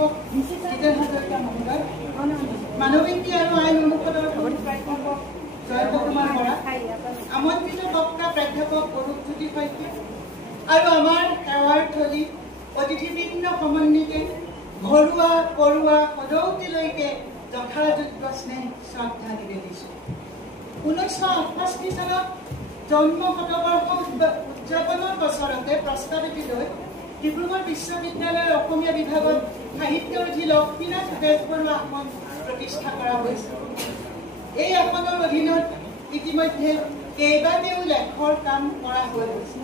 প্ৰাধ্যাপক জিতেন হাজৰিকা মহোদয়, মানৱিকী আৰু আইন অনুষদৰ প্ৰাধ্যাপক জয়ন্ত কুমাৰ বৰা, আমন্ত্ৰিত বক্তা প্ৰাধ্যাপক অৰূপজ্যোতি শইকীয়া আৰু আমাৰ সেৱাৰ থলী অতিথিবৃন্দ সমন্বিতে ঘৰুৱা পৰুৱা সদৌতিলৈকে যথাযোগ্য স্নেহ শ্ৰদ্ধা নিবেদিছোঁ। 1968 চনত জন্ম শতবৰ্ষ উদযাপনৰ বছৰতে প্ৰস্তাৱিত লৈ ডিব্ৰুগড় বিশ্ববিদ্যালয়ৰ অসমীয়া বিভাগত সাহিত্যৰথী লক্ষ্মীনাথ বেজবৰুৱা আসন প্ৰতিষ্ঠা কৰা হৈছিল। এই আসনৰ অধীনত ইতিমধ্যে কেইবাটাও লেখৰ কাম কৰা হৈ গৈছে।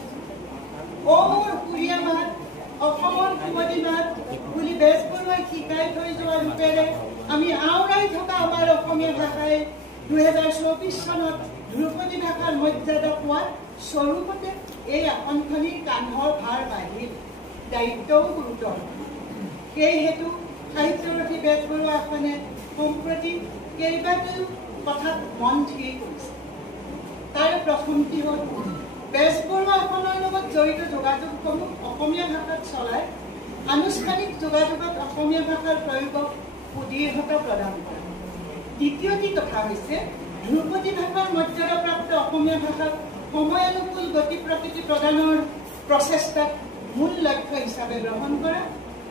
অ মোৰ সুৰীয়া মাত, অসমৰ সুমতি মাত বুলি বেজবৰুৱাই শিকাই থৈ যোৱা ৰূপেৰে আমি আওৰাই থকা আমাৰ অসমীয়া ভাষাই 2024 চনত ধ্ৰুপদী ভাষাৰ মৰ্যাদা পোৱা স্বৰূপতে এই আসনখনিৰ কান্ধৰ ভাৰ বাঢ়িল, দায়িত্বও গুৰুতৰ। সেইহেতু সাহিত্যৰথী বেজবৰুৱা আসনে সম্প্ৰতি কেইবাটাও কথাত মন থিৰ কৰিছে। তাৰ প্ৰথমটি হ'ল বেজবৰুৱা আসনৰ লগত জড়িত যোগাযোগসমূহ অসমীয়া ভাষাত চলাই আনুষ্ঠানিক যোগাযোগত অসমীয়া ভাষাৰ প্ৰয়োগক সুদৃঢ়তা প্ৰদান কৰা। দ্বিতীয়টি কথা হৈছে ধ্ৰুপদী ভাষাৰ মৰ্যাদাপ্ৰাপ্ত অসমীয়া ভাষাক সময়ানুকূল গতি প্ৰকৃতি প্ৰদানৰ প্ৰচেষ্টাক মূল লক্ষ্য হিচাপে গ্ৰহণ কৰা।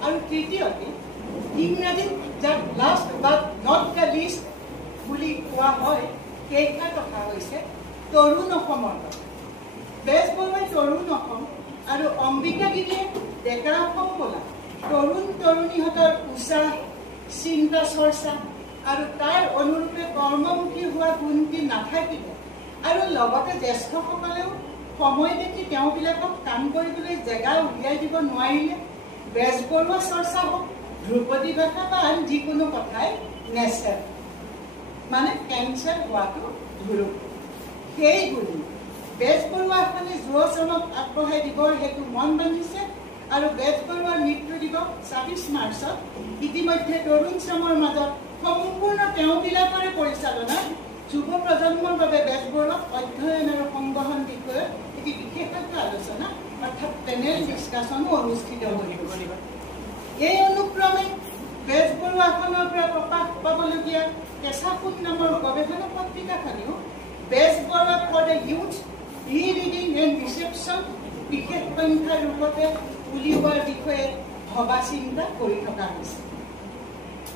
আৰু তৃতীয়তে ইংৰাজীত যাক last but not the least বুলি কোৱা হয়, সেইষাৰ কথা হৈছে তৰুণ অসমৰ কথা। বেজবৰুৱাই তৰুণ অসম আৰু অম্বিকাগিৰিয়ে ডেকা অসম বোলা তৰুণ তৰুণীহঁতৰ উৎসাহ, চিন্তা চৰ্চা আৰু তাৰ অনুৰূপে কৰ্মমুখী হোৱা গুণটি নাথাকিলে আৰু লগতে জ্যেষ্ঠসকলেও সময় দেখি তেওঁবিলাকক কাম কৰিবলৈ জেগা উলিয়াই দিব নোৱাৰিলে বেজবৰুৱা চৰ্চা হওক, ধ্ৰুপদী ভাষা বা আন যিকোনো কথাই নেচেল, মানে কেঞ্চেল হোৱাটো ধুৰুপ। সেই গুণ বেজবৰুৱা আসনে যুৱচামক আগবঢ়াই দিবৰ হেতু মন বান্ধিছে আৰু বেজবৰুৱাৰ মৃত্যু দিৱস 26 মাৰ্চত ইতিমধ্যে তৰুণ চামৰ মাজত সম্পূৰ্ণ তেওঁবিলাকৰে পৰিচালনাত যুৱ প্ৰজন্মৰ বাবে বেজবৰুৱাক অধ্যয়ন আৰু সংবহন বিষয়ত এটি বিশেষজ্ঞ আলোচনা অৰ্থাৎ পেনেল ডিছকাশ্যনো অনুষ্ঠিত কৰিব। এই অনুক্ৰমে বেজবৰুৱা আসনৰ পৰা প্ৰকাশ পাবলগীয়া কেঁচা ফুট নামৰ গৱেষণা পত্ৰিকাখনেও Bezbaruah for the youth rereading and reception বিশেষ সংখ্যাৰ ৰূপতে উলিওৱাৰ বিষয়ে ভবা চিন্তা কৰি থকা হৈছে।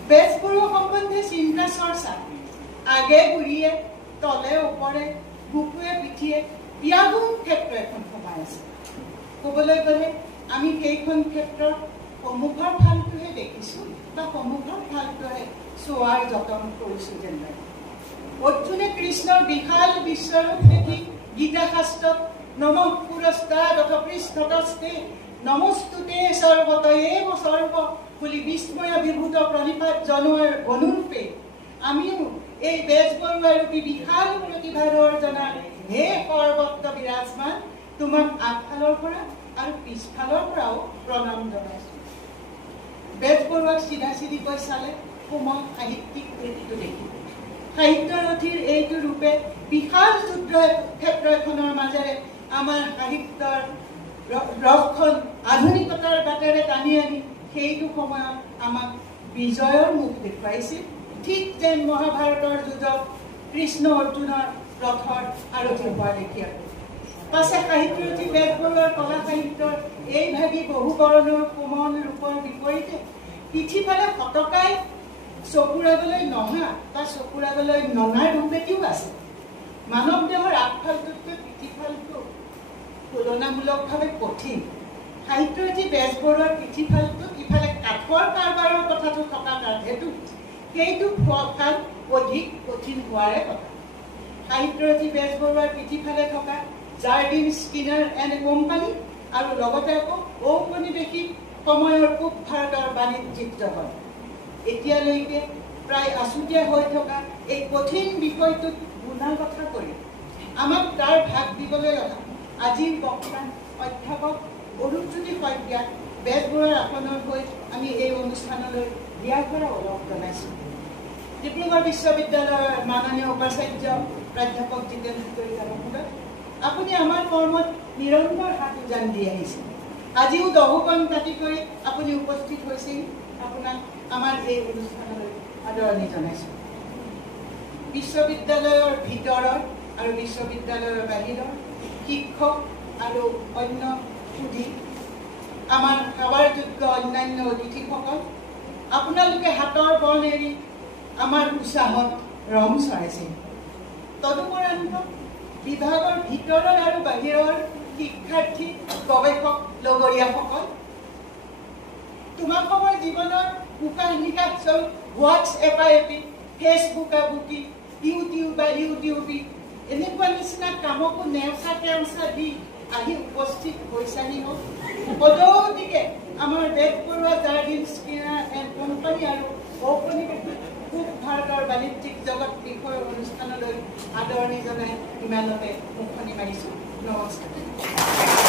বেজবৰুৱা সম্বন্ধে চিন্তা চৰ্চা আগে গুৰিয়ে তলে ওপৰে বুকুৱে পিঠিয়ে ব্যাপক ক্ষেত্ৰ এখন সোমাই আছে। ক'বলৈ গ'লে আমি সেইখন ক্ষেত্ৰৰ সন্মুখৰ ফালটোহে দেখিছোঁ বা সন্মুখৰ ফালটোহে চোৱাৰ যতন কৰিছোঁ যেন লাগে। অৰ্জুনে কৃষ্ণৰ বিশাল বিশ্বৰূপ দেখি গীতা শাস্ত্ৰত নমঃ পুৰস্তাদত পৃষ্ঠতস্তে নমস্তুতে সৰ্বতয়েব সৰ্ব বুলি বিস্ময় বিভূত প্ৰণিপাত জনোৱাৰ অনুৰূপে আমিও এই বেজবৰুৱা ৰূপী বিশাল প্ৰতিভাৰ অৰ্জনাৰ হে সৰ্বত্ৰ বিৰাজমান তোমাক আগফালৰ পৰা আৰু পিছফালৰ পৰাও প্ৰণাম জনাইছোঁ। বেজবৰুৱাক চিধা চিধিকৈ চালে কোমল সাহিত্যিক ৰূপটো দেখি সাহিত্যৰথীৰ এইটো ৰূপে বিশাল যুদ্ধ ক্ষেত্ৰ এখনৰ মাজেৰে আমাৰ সাহিত্যৰ ৰসখন আধুনিকতাৰ বাটেৰে টানি আনি সেইটো সময়ত আমাক বিজয়ৰ মুখ দেখুৱাইছিল, ঠিক যেন মহাভাৰতৰ যুঁজত কৃষ্ণ অৰ্জুনৰ ৰথৰ আৰথী হোৱা লেখীয়া। পাছে সাহিত্যৰথী বেজবৰুৱাৰ কলা সাহিত্যৰ এই ভাগি বহু বৰণৰ কোমল ৰূপৰ বিপৰীতে পিঠিফালে সতকাই চকুৰ আগলৈ নহা বা চকুৰ আগলৈ ননাৰ ৰূপ এটিও আছে। মানৱ দেহৰ আগফালটোতকৈ পিঠিফালটো তুলনামূলকভাৱে কঠিন। সাহিত্যৰথী বেজবৰুৱাৰ পিঠিফালটোত ইফালে কাঠৰ কাৰবাৰৰ কথাটো থকা হেতু সেইটো ফাল অধিক কঠিন হোৱাৰে কথা। সাহিত্যৰথী বেজবৰুৱাৰ পিঠিফালে থকা জাৰ্ডিন স্কিনাৰ এণ্ড কোম্পানী আৰু লগতে আকৌ ঔপনিৱেশিক সময়ৰ পূব ভাৰতৰ বাণিজ্যিক হয়। এতিয়ালৈকে প্ৰায় আছুতীয়া হৈ থকা এই কঠিন বিষয়টোত গুণাগঠা কৰি আমাক তাৰ ভাগ দিবলৈ অহা আজিৰ বক্তা অধ্যাপক অৰূপজ্যোতি শইকীয়াক বেজবৰুৱাৰ আসনৰ হৈ আমি এই অনুষ্ঠানলৈ দিয়াৰ পৰা অনুৰোধ জনাইছোঁ। ডিব্ৰুগড় বিশ্ববিদ্যালয়ৰ মাননীয় উপাচাৰ্য প্ৰাধ্যাপক জিতেন হাজৰিকা মহোদয়, আপুনি আমাৰ কৰ্মত নিৰন্তৰ হাত উজান দি আহিছে। আজিও দহুকণ কাটি কৰি আপুনি উপস্থিত হৈছিল আপোনাক আমাৰ এই অনুষ্ঠানলৈ আদৰণি জনাইছোঁ বিশ্ববিদ্যালয়ৰ ভিতৰৰ আৰু বিশ্ববিদ্যালয়ৰ বাহিৰৰ শিক্ষক আৰু অন্য সুধী আমাৰ সেৱাৰ যোগ্য অন্যান্য অতিথিসকল আপোনালোকে হাতৰ বন এৰি আমাৰ উৎসাহত ৰং চৰাইছিল তদুপৰান্ত বিভাগৰ ভিতৰৰ আৰু বাহিৰৰ শিক্ষাৰ্থী গৱেষক লগৰীয়াসকল তোমালোকৰ জীৱনৰ উকাহ নিকাহ চব হোৱাটছএপা এপি ফেচবুকা বুকি ইউটিউবা ইউটিউবি এনেকুৱা নিচিনা কামকো নেওচা কেওচা দি আহি উপস্থিত হৈছাহি হওক পদৌতিকে আমাৰ দেশ পৰুৱা জাৰ্ডিন স্কিনাৰ এণ্ড কোম্পানী আৰু ঔপনিবেশিক পূব ভাৰতৰ বাণিজ্যিক জগত বিষয়ৰ অনুষ্ঠানলৈ আদৰণি জনাই ইমানতে মুখনি মাৰিছোঁ নমস্কাৰ